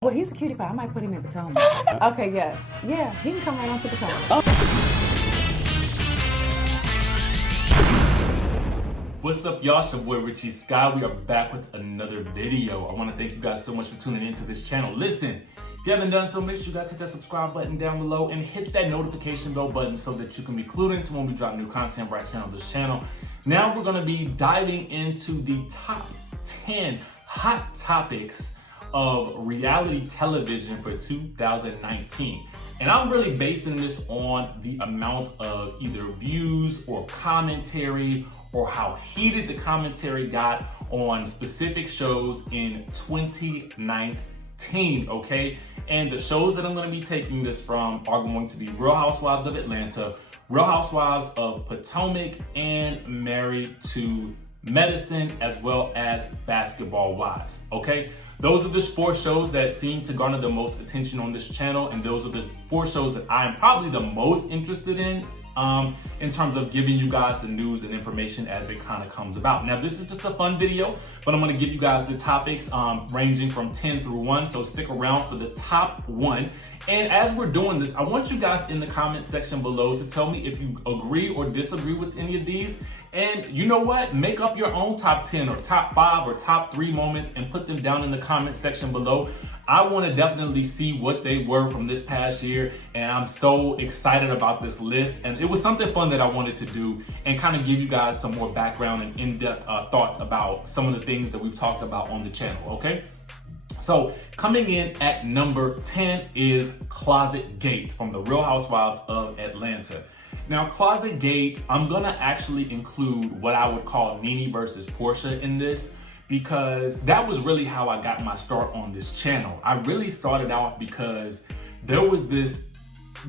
Well, he's a cutie pie. I might put him in Potomac. Okay, yes. Yeah, he can come right on to Potomac. What's up, y'all? It's your boy Richie Sky. We are back with another video. I want to thank you guys so much for tuning into this channel. Listen, if you haven't done so, make sure you guys hit that subscribe button down below and hit that notification bell button so that you can be clued into when we drop new content right here on this channel. Now we're going to be diving into the top 10 hot topics of reality television for 2019. And I'm really basing this on the amount of either views or commentary or how heated the commentary got on specific shows in 2019, okay? And the shows that I'm gonna be taking this from are going to be Real Housewives of Atlanta, Real Housewives of Potomac, and Married to Medicine, as well as Basketball Wives, okay? Those are the 4 shows that seem to garner the most attention on this channel, and those are the 4 shows that I am probably the most interested in terms of giving you guys the news and information as it kind of comes about. Now, this is just a fun video, but I'm gonna give you guys the topics ranging from 10 through 1, so stick around for the top 1. And as we're doing this, I want you guys in the comment section below to tell me if you agree or disagree with any of these. And you know what? Make up your own top 10 or top 5 or top 3 moments and put them down in the comment section below. I want to definitely see what they were from this past year, and I'm so excited about this list. And it was something fun that I wanted to do and kind of give you guys some more background and in-depth thoughts about some of the things that we've talked about on the channel, okay? So coming in at number 10 is Closet Gate from the Real Housewives of Atlanta. Now, Closet Gate, I'm gonna actually include what I would call Nene versus Porsha in this, because that was really how I got my start on this channel. I really started off because there was this,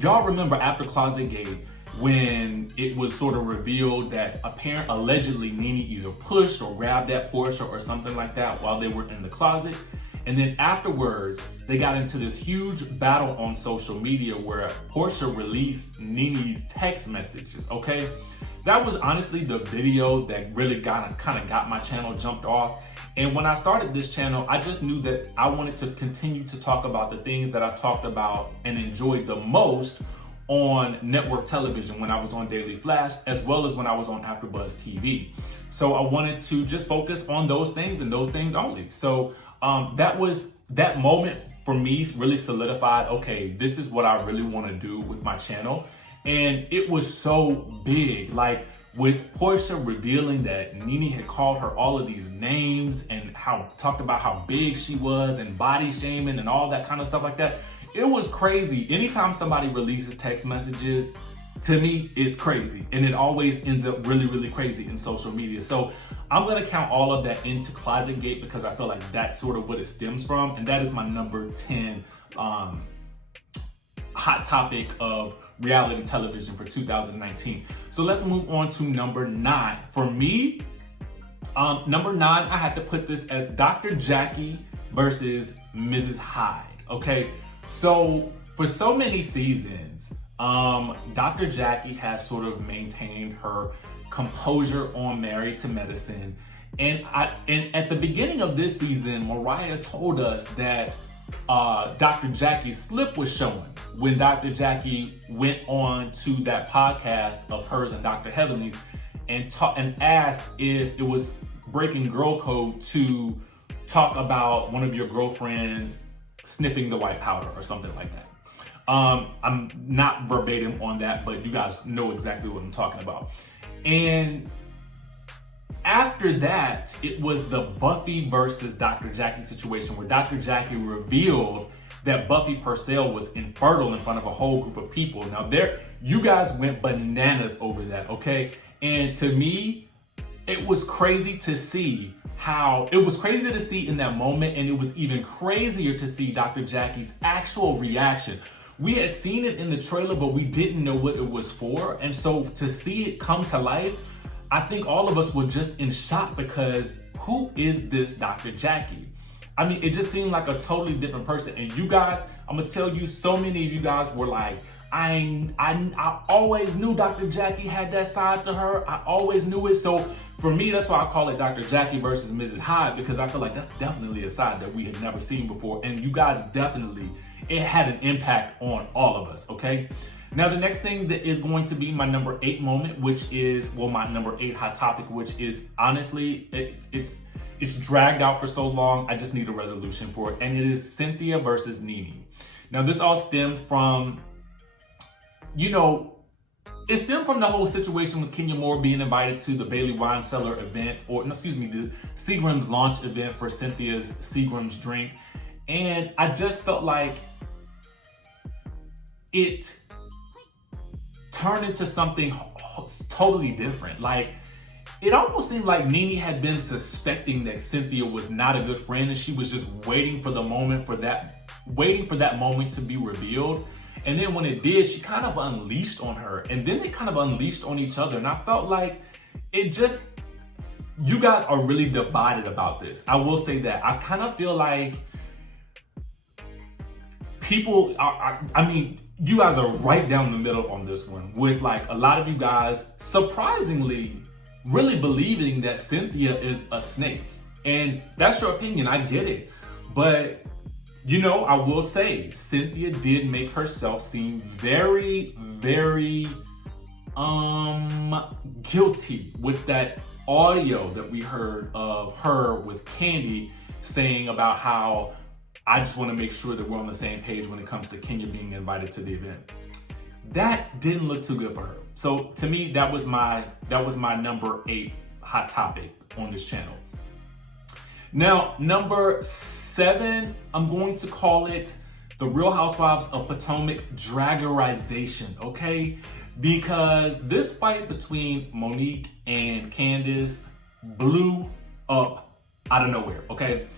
y'all remember after Closet Gate, when it was sort of revealed that allegedly Nene either pushed or grabbed at Porsha or something like that while they were in the closet. And then afterwards, they got into this huge battle on social media where Porsha released Nene's text messages, okay? That was honestly the video that really kind of got my channel jumped off. And when I started this channel, I just knew that I wanted to continue to talk about the things that I talked about and enjoyed the most on network television when I was on Daily Flash, as well as when I was on AfterBuzz TV. So I wanted to just focus on those things and those things only. So that moment for me really solidified, okay, this is what I really want to do with my channel. And it was so big, like with Porsha revealing that Nene had called her all of these names and talked about how big she was and body shaming and all that kind of stuff like that. It was crazy. Anytime somebody releases text messages, to me, it's crazy. And it always ends up really, really crazy in social media. So I'm gonna count all of that into Closet Gate because I feel like that's sort of what it stems from. And that is my number 10 hot topic of reality television for 2019. So let's move on to number 9. For me, number 9, I had to put this as Dr. Jackie versus Mrs. Hyde, okay? So for so many seasons, Dr. Jackie has sort of maintained her composure on Married to Medicine. And at the beginning of this season, Mariah told us that Dr. Jackie's slip was showing when Dr. Jackie went on to that podcast of hers and Dr. Heavenly's and asked if it was breaking girl code to talk about one of your girlfriends sniffing the white powder or something like that. I'm not verbatim on that, but you guys know exactly what I'm talking about. And after that, it was the Buffy versus Dr. Jackie situation where Dr. Jackie revealed that Buffy Purcell was infertile in front of a whole group of people. Now you guys went bananas over that, okay? And to me, it was crazy to see in that moment, and it was even crazier to see Dr. Jackie's actual reaction. We had seen it in the trailer, but we didn't know what it was for. And so to see it come to life, I think all of us were just in shock because who is this Dr. Jackie? I mean, it just seemed like a totally different person. And you guys, I'm gonna tell you, so many of you guys were like, I always knew Dr. Jackie had that side to her. I always knew it. So for me, that's why I call it Dr. Jackie versus Mrs. Hyde, because I feel like that's definitely a side that we had never seen before. And you guys definitely, it had an impact on all of us, okay? Now, the next thing that is going to be my number 8 moment, which is, well, my number 8 hot topic, which is honestly, it's dragged out for so long, I just need a resolution for it. And it is Cynthia versus Nene. Now, this all stemmed from, it stemmed from the whole situation with Kenya Moore being invited to the Bailey Wine Cellar event, the Seagram's launch event for Cynthia's Seagram's drink. And I just felt like it turned into something totally different. Like, it almost seemed like Nene had been suspecting that Cynthia was not a good friend, and she was just waiting for the moment for that moment to be revealed. And then when it did, she kind of unleashed on her, and then they kind of unleashed on each other. And I felt like you guys are really divided about this. I will say that. I kind of feel like people are, you guys are right down the middle on this one, with like a lot of you guys surprisingly really believing that Cynthia is a snake. And that's your opinion, I get it. But I will say, Cynthia did make herself seem very, very guilty with that audio that we heard of her with Kandi saying about how, I just want to make sure that we're on the same page when it comes to Kenya being invited to the event. That didn't look too good for her. So to me, that was my number 8 hot topic on this channel. Now, number 7, I'm going to call it the Real Housewives of Potomac draggerization, okay? Because this fight between Monique and Candice blew up out of nowhere, okay?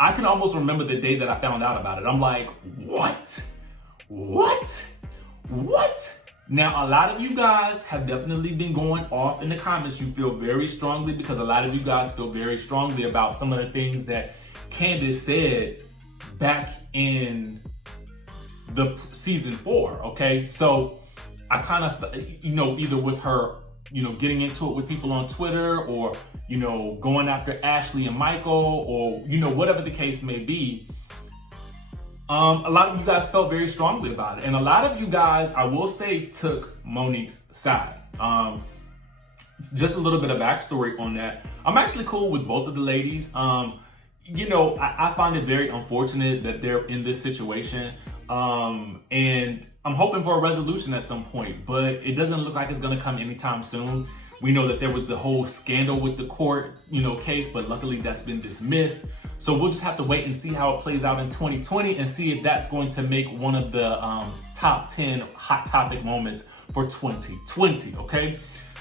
I can almost remember the day that I found out about it. I'm like, what? Now, a lot of you guys have definitely been going off in the comments. You feel very strongly, because a lot of you guys feel very strongly about some of the things that Candice said back in the season 4, okay? So I kind of, either with her, getting into it with people on Twitter, or, going after Ashley and Michael, or, whatever the case may be. A lot of you guys felt very strongly about it. And a lot of you guys, I will say, took Monique's side. Just a little bit of backstory on that. I'm actually cool with both of the ladies. I find it very unfortunate that they're in this situation. And I'm hoping for a resolution at some point, but it doesn't look like it's gonna come anytime soon. We know that there was the whole scandal with the court, case, but luckily that's been dismissed. So we'll just have to wait and see how it plays out in 2020 and see if that's going to make one of the top 10 hot topic moments for 2020, okay?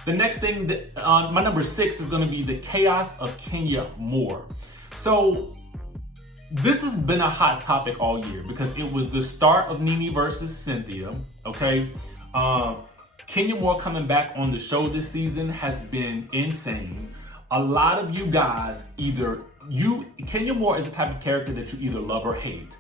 The next thing, my number 6 is gonna be the chaos of Kenya Moore. So this has been a hot topic all year because it was the start of Nene versus Cynthia, okay? Kenya Moore coming back on the show this season has been insane. A lot of you guys Kenya Moore is the type of character that you either love or hate.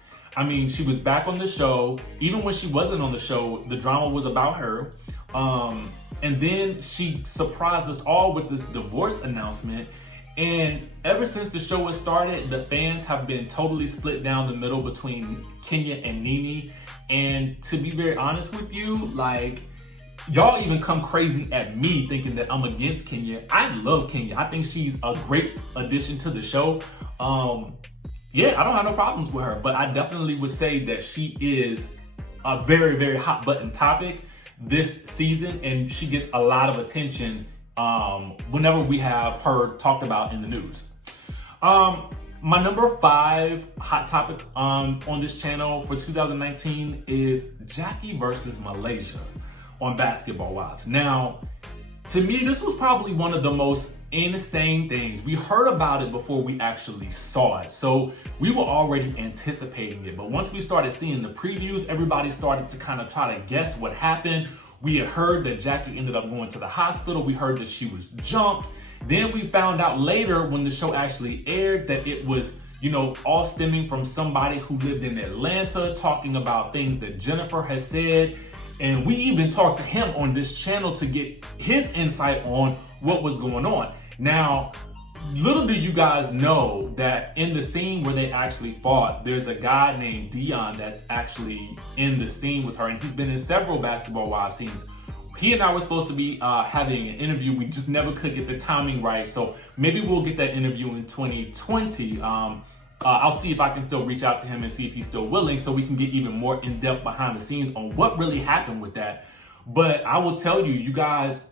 She was back on the show. Even when she wasn't on the show, the drama was about her. And then she surprised us all with this divorce announcement. And ever since the show has started, the fans have been totally split down the middle between Kenya and Nene. And to be very honest with you, y'all even come crazy at me thinking that I'm against Kenya. I love Kenya. I think she's a great addition to the show. I don't have no problems with her, but I definitely would say that she is a very, very hot button topic this season, and she gets a lot of attention whenever we have her talked about in the news. My number 5 hot topic on this channel for 2019 is Jackie versus Malaysia on Basketball Wives. Now, to me, this was probably one of the most insane things. We heard about it before we actually saw it. So we were already anticipating it. But once we started seeing the previews, everybody started to kind of try to guess what happened. We had heard that Jackie ended up going to the hospital. We heard that she was jumped. Then we found out later when the show actually aired that it was, all stemming from somebody who lived in Atlanta talking about things that Jennifer has said. And we even talked to him on this channel to get his insight on what was going on. Now, little do you guys know that in the scene where they actually fought, there's a guy named Dion that's actually in the scene with her, and he's been in several Basketball Wives scenes. He and I were supposed to be having an interview. We just never could get the timing right. So maybe we'll get that interview in 2020. I'll see if I can still reach out to him and see if he's still willing, so we can get even more in depth behind the scenes on what really happened with that. But I will tell you, you guys,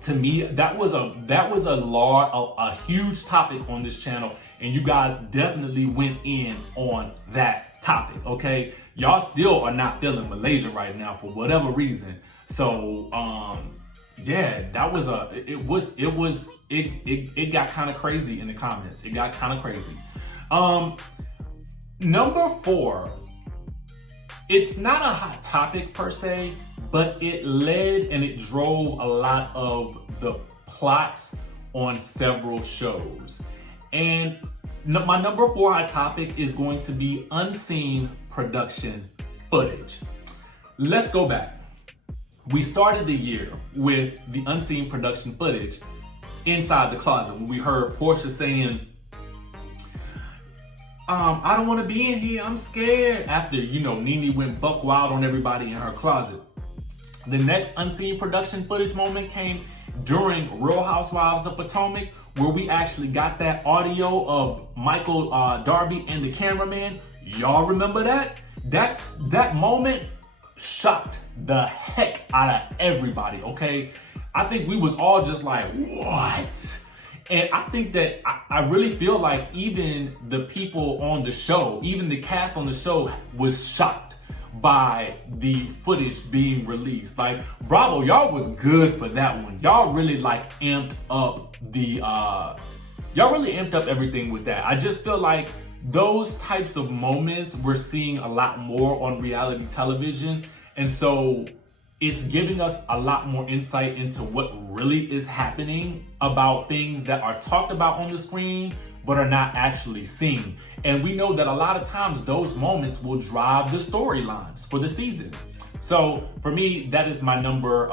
to me, that was a huge topic on this channel, and you guys definitely went in on that topic. Okay, y'all still are not feeling Malaysia right now for whatever reason. So yeah, that was it got kind of crazy in the comments. It got kind of crazy. Number 4, it's not a hot topic per se, but it led and it drove a lot of the plots on several shows. And my number 4 hot topic is going to be unseen production footage. Let's go back. We started the year with the unseen production footage inside the closet when we heard Porsha saying, I don't want to be in here, I'm scared. After, Nene went buck wild on everybody in her closet. The next unseen production footage moment came during Real Housewives of Potomac, where we actually got that audio of Michael Darby and the cameraman. Y'all remember that? That moment shocked the heck out of everybody, okay? I think we was all just like, what? And I think that I really feel like even the people on the show, even the cast on the show was shocked by the footage being released. Like, bravo, y'all was good for that one. Y'all really amped up everything with that. I just feel like those types of moments we're seeing a lot more on reality television. And so it's giving us a lot more insight into what really is happening about things that are talked about on the screen, but are not actually seen. And we know that a lot of times those moments will drive the storylines for the season. So for me, that is my number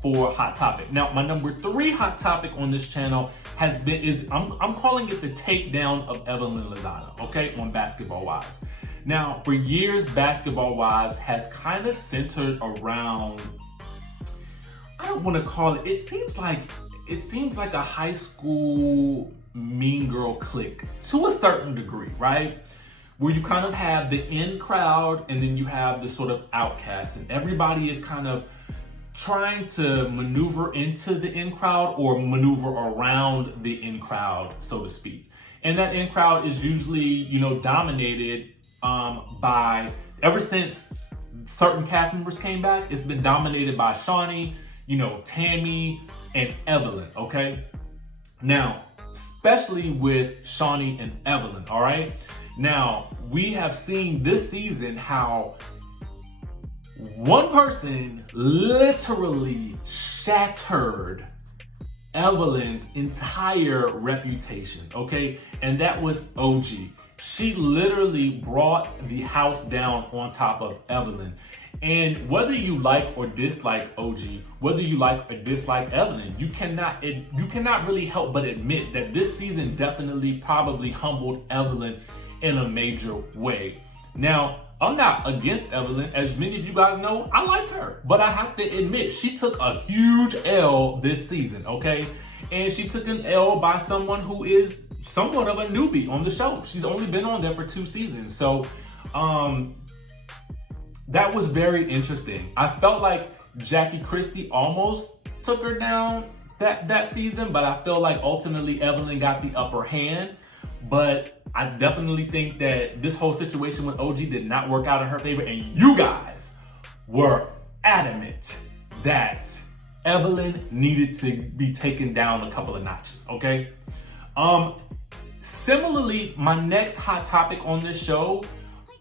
4 hot topic. Now, my number 3 hot topic on this channel I'm calling it the takedown of Evelyn Lozada, okay, on Basketball Wives. Now, for years, Basketball Wives has kind of centered around, I don't want to call it seems like a high school mean girl clique to a certain degree, right? Where you kind of have the in crowd and then you have the sort of outcasts, and everybody is kind of trying to maneuver into the in crowd or maneuver around the in crowd, so to speak. And that in crowd is usually, dominated by, ever since certain cast members came back, it's been dominated by Shawnee, Tammy, and Evelyn, okay? Now, especially with Shawnee and Evelyn, all right? Now, we have seen this season how one person literally shattered Evelyn's entire reputation, okay? And that was OG. She literally brought the house down on top of Evelyn. And whether you like or dislike OG, whether you like or dislike Evelyn, you cannot really help but admit that this season definitely probably humbled Evelyn in a major way. Now, I'm not against Evelyn. As many of you guys know, I like her. But I have to admit, she took a huge L this season, okay? And she took an L by someone who is somewhat of a newbie on the show. She's only been on there for 2 seasons. So, that was very interesting. I felt like Jackie Christie almost took her down that season, but I feel like ultimately Evelyn got the upper hand. But I definitely think that this whole situation with OG did not work out in her favor, and you guys were adamant that Evelyn needed to be taken down a couple of notches, okay? Similarly, my next hot topic on this show,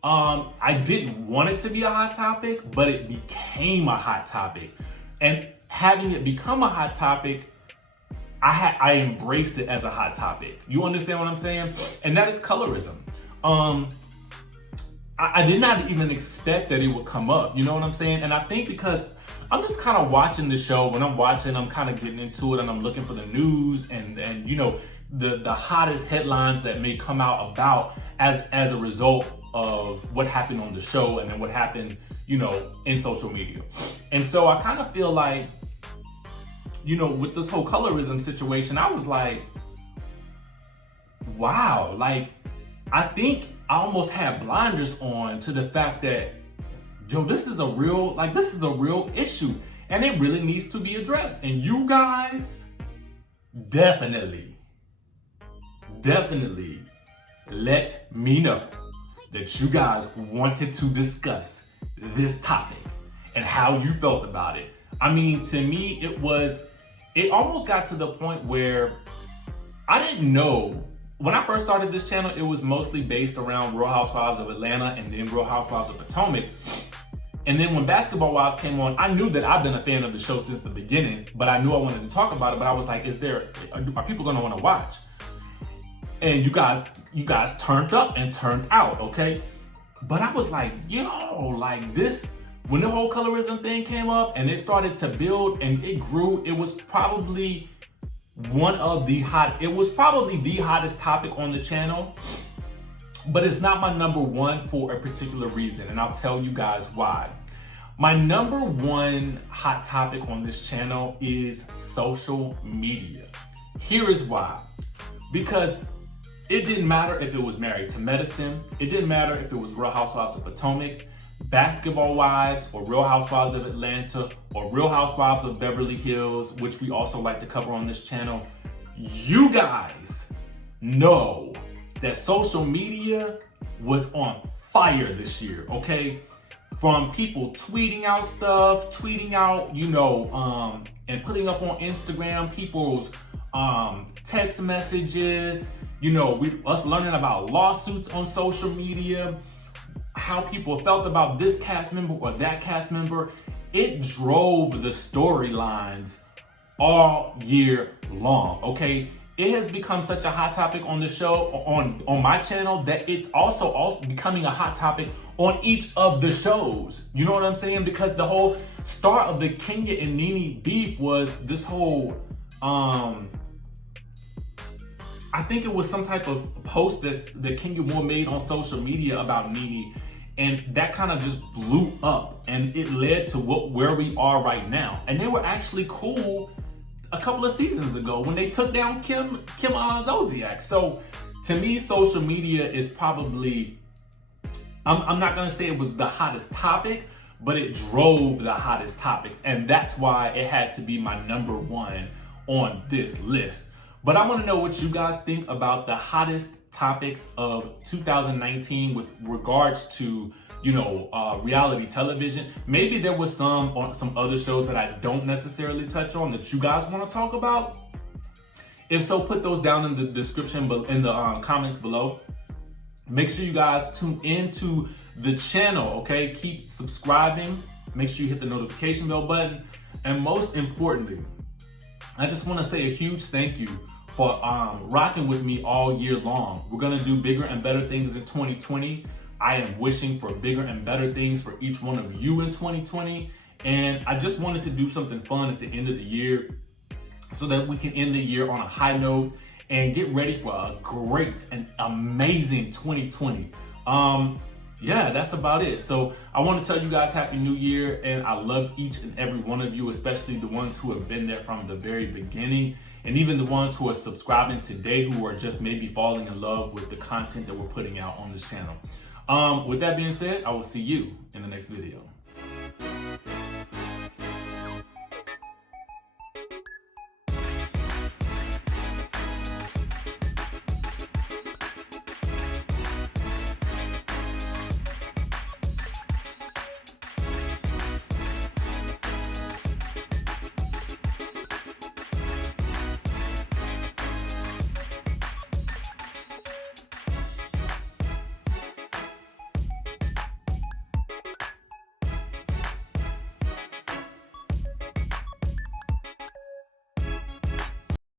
I didn't want it to be a hot topic, but it became a hot topic. And having it become a hot topic, I embraced it as a hot topic. You understand what I'm saying? And that is colorism. I I did not even expect that it would come up. You know what I'm saying? And I think because I'm just kind of watching the show. When I'm watching, I'm kind of getting into it and I'm looking for the news and you know, the hottest headlines that may come out about as a result of what happened on the show and then what happened, you know, in social media. And so I kind of feel like, you know, with this whole colorism situation, I was like, wow, like, I think I almost had blinders on to the fact that, yo, this is a real issue and it really needs to be addressed. And you guys definitely let me know that you guys wanted to discuss this topic and how you felt about it. I mean, to me, it almost got to the point where I didn't know. When I first started this channel, it was mostly based around Real Housewives of Atlanta and then Real Housewives of Potomac. And then when Basketball Wives came on, I knew that I've been a fan of the show since the beginning, but I knew I wanted to talk about it. But I was like, are people gonna wanna watch? And you guys turned up and turned out, okay? But I was like, yo, like this, when the whole colorism thing came up and it started to build and it grew, it was probably the hottest topic on the channel, but it's not my number one for a particular reason, and I'll tell you guys why. My number one hot topic on this channel is social media. Here is why. Because it didn't matter if it was Married to Medicine, it didn't matter if it was Real Housewives of Potomac, Basketball Wives, or Real Housewives of Atlanta, or Real Housewives of Beverly Hills, which we also like to cover on this channel. You guys know that social media was on fire this year, okay? From people tweeting out stuff, you know, and putting up on Instagram, people's text messages, you know, us learning about lawsuits on social media, how people felt about this cast member or that cast member. It drove the storylines all year long, okay? It has become such a hot topic on the show, on my channel, that it's also becoming a hot topic on each of the shows. You know what I'm saying? Because the whole start of the Kanye and Nene beef was this whole, I think it was some type of post that Kanye made on social media about Nene, and that kind of just blew up, and it led to where we are right now. And they were actually cool a couple of seasons ago when they took down Kim Zolciak. So to me, social media is probably, I'm not gonna say it was the hottest topic, but it drove the hottest topics, and that's why it had to be my number one on this list. But I want to know what you guys think about the hottest topics of 2019 with regards to, you know, reality television. Maybe there was some on some other shows that I don't necessarily touch on that you guys want to talk about. If so, put those down in the description, in the comments below. Make sure you guys tune into the channel, okay? Keep subscribing. Make sure you hit the notification bell button. And most importantly, I just want to say a huge thank you for rocking with me all year long. We're gonna do bigger and better things in 2020. I am wishing for bigger and better things for each one of you in 2020. And I just wanted to do something fun at the end of the year so that we can end the year on a high note and get ready for a great and amazing 2020. Yeah, that's about it. So I want to tell you guys Happy New Year, and I love each and every one of you, especially the ones who have been there from the very beginning, and even the ones who are subscribing today, who are just maybe falling in love with the content that we're putting out on this channel. With that being said, I will see you in the next video.